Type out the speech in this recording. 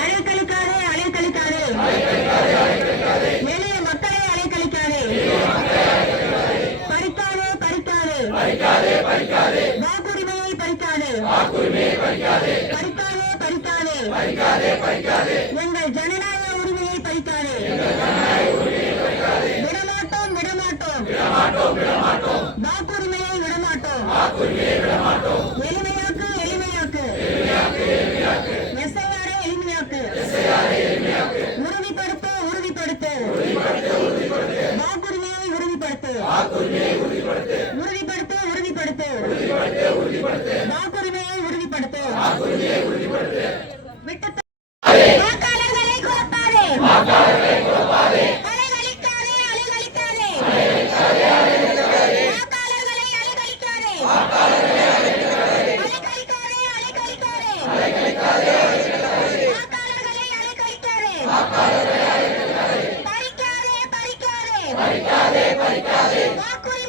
அலைக்கழிக்காதே அலைக்கழிக்காதே. எளிய மக்களை அலைக்கழிக்காதே. பறிக்காதே பறிக்காதே. வாக்குரிமையை பறிக்காதே. பறிக்காதே பறிக்காதே. எங்கள் ஜனநாயக உரிமையை பறிக்காதே. விடமாட்டோம் விடமாட்டோம். வாக்குரிமையை விடமாட்டோம். எளிமையாக்கு எளிமையாக்கு எஸ்ஐஆரை எளிமையாக்கு உறுதிப்படுத்து உறுதிப்படுத்து வாக்குரிமையை உறுதிப்படுத்து. உறுதிப்படுத்து. உறுதிப்படுத்து வாக்குரிமையை உறுதிப்படுத்து வாக்காளர்களை குழப்பாதே அலைகழிக்காதே அலைகழிக்காதே. வாக்காளர்களை அலைகழிக்காதே அலைகழிக்காதே. அலைகழிக்காதே. ¡Maricade, maricade!